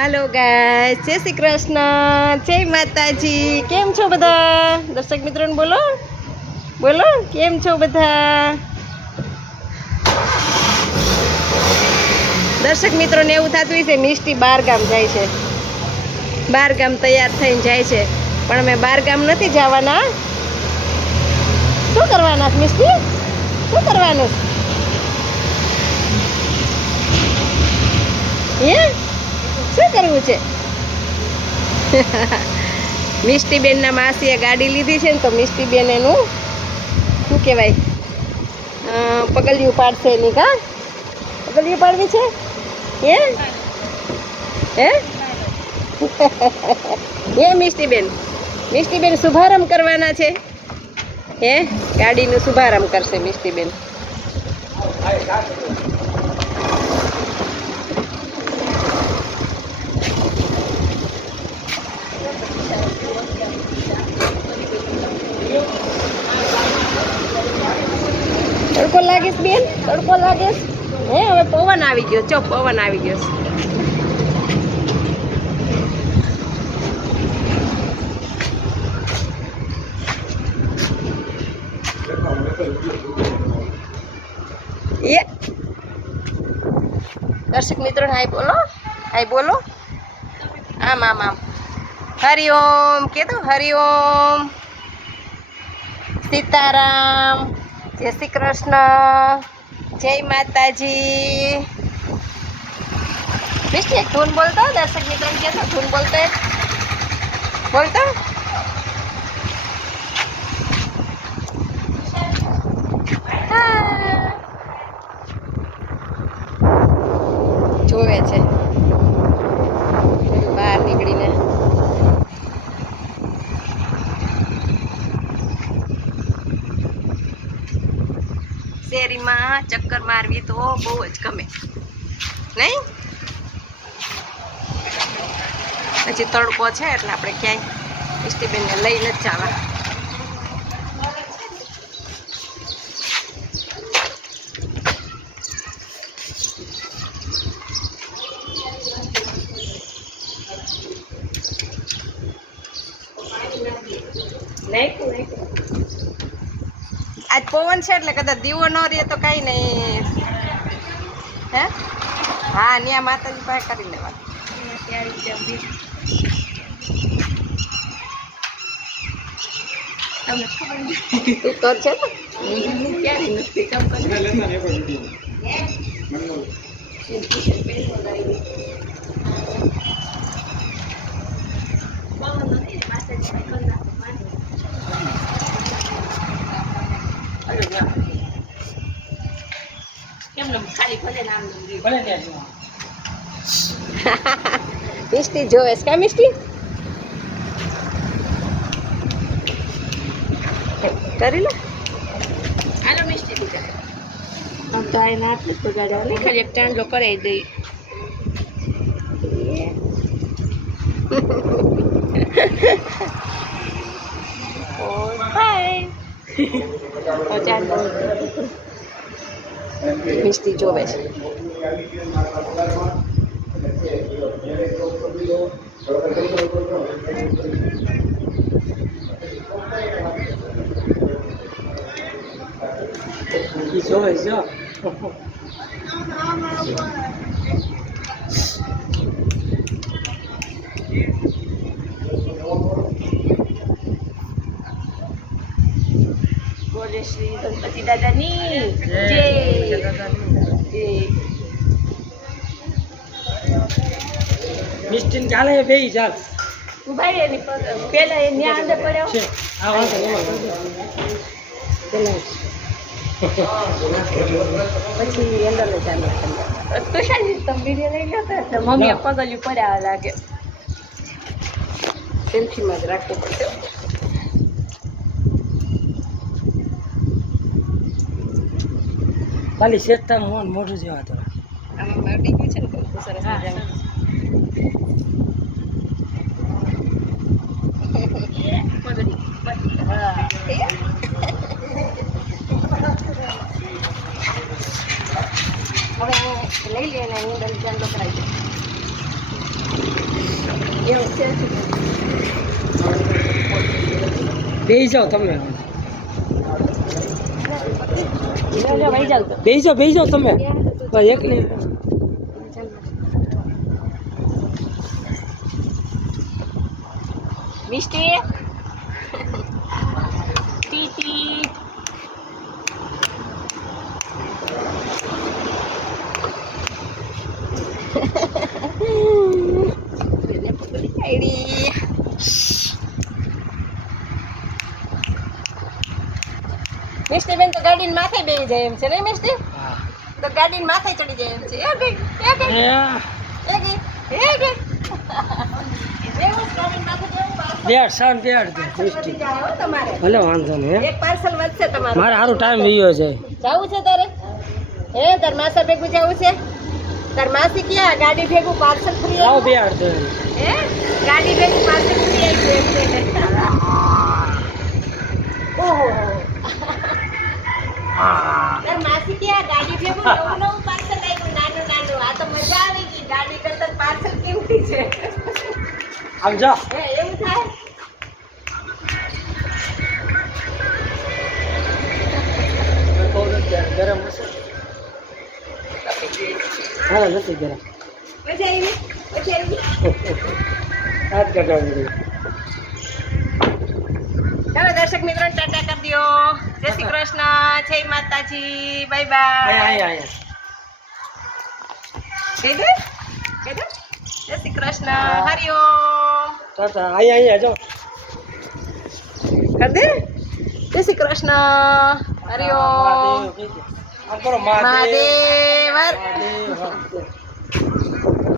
Hello guys, जय श्री कृष्ण, जय माताजी। केम छो बधा दर्शक मित्रों ने बोलो बोलो केम छो बधा। दर्शक मित्रों ने एवं थतुं हशे मिष्टी बार गाम जाय छे, बार गाम तैयार थईने जाय छे, पण अमे बार गाम नथी जवाना। शुं करवाना मिष्टी, शुं करवानुं हे, शुं करवुं छे? मिष्टीबेनना मासीए गाड़ी लीधी छे ने तो मिष्टीबेन एनुं शुं कहेवाय पगलियुं पाडशे एनी। का पगलियुं पाडवी छे हे हे हे मिष्टीबेन, मिष्टीबेन शुभारंभ करवाना छे हे, गाड़ीनो शुभारंभ करशे मिष्टीबेन। तड़को लागेस बेन, तड़को लागेस हे। हवे पवन आवी गयो, चो पवन आवी गयो। ये दर्शक मित्रों हाय बोलो, हाय बोलो, आम आम आम। हरिओम के तो हरिओम, सीताराम, जय श्री कृष्ण, जय माताजी। मिष्टी एक धून बोलता, दर्शक मित्रों के तो धून बोलते बोलता। જોવે છે બહાર નીકળીને। શેરીમાં ચક્કર મારવી તો બહુ જ ગમે નહીં? હજી તડકો છે એટલે આપણે ક્યાંય મિષ્ટીબેનને લઈને જ જવા। आज पवन है એટલે કદાચ દીવો ન રહે તો કઈ નહીં હે। હા ન્યા માતાજી પાસે કરી લેવા તૈયારી જલ્દી તમને ખબર નહીં તું કર છે ને હું ક્યારે નથી કામ કરી લેતા ને પણ વિડિયો પવન નથી માતાજી પાસે કરી નાખો માની मिष्टी जोवे का मिष्टी करी ले आलो मिष्टी दीजा हम तो आए ना आपने तो गाड़ा नहीं खाली एक टांडो करे दे और बाय मिष्टी जोवे छे। जोवे छे बोले श्री गणपति दादा नी जय। मिस्टीन ચાલે બેહી ચાલ ભાઈ એની પેલા એ ન્યા અંદર પડ્યો છે આ વાંધો એમાં પેલા પછી અંદર લે ચાલે તો શાજી તમે વિડિયો લઈ લો તો મમ્મી પગલ્યું પડ્યા લાગે સેલ્ફી માં જ રાખવું પડશે। ખાલી સેજતા મોન મોઢું જેવા તો આમાં બાટી ગયું છે ને તો સરસ મજાનું લઈ લે ને હું દર્શન તો કરાવી દઉં। એવું છે બેસી જાઓ તમે ભાઈ જાવ તો બેસી જાઓ તમે બસ એક નહીં મિષ્ટી ટીટી બેને પકડી કાઢી મિષ્ટી બેન તો ગાડીની માથે બેસી જાય એમ છે ને મિષ્ટી તો ગાડીની માથે ચડી જાય એમ છે એ ગઈ એવું જ ગાડીની માથે જવું પાછળ બેડ શાંત બેડ ચડી જાય હો તમારે ભલે વાંધો નહીં એક પાર્સલ વધશે તમારું મારે સારું ટાઈમ વયો છે જાવું છે તારે હે તાર માસા ભેગું જાવું છે તાર માસી ક્યાં ગાડી ભેગું પાર્સલ ફ્રી આવો બેડ દે હે ગાડી ભેગું પાર્સલ ફ્રી આવી ગયું છે ઓહો તાર માસી ક્યાં ગાડી ભેગું નવું પાર્સલ આવ્યું નાનું નાનું આ તો મજા આવી ગઈ ગાડી કરતા પાર્સલ કેવું છે આમ જા હે એવું થાય ગરમ હશે હા નથી ગરમ મજા આવી હાથ કટાવી ચાલો દર્શક મિત્રો ટાટા કરી દો જય શ્રી કૃષ્ણ જય માતાજી બાય બાય અહીંયા કહી દે જય શ્રી કૃષ્ણ હરિઓમ ટાટા અહીંયા જાઓ કર દે જય શ્રી કૃષ્ણ હરિઓમ મહાદેવ મહાદેવ મહાદેવ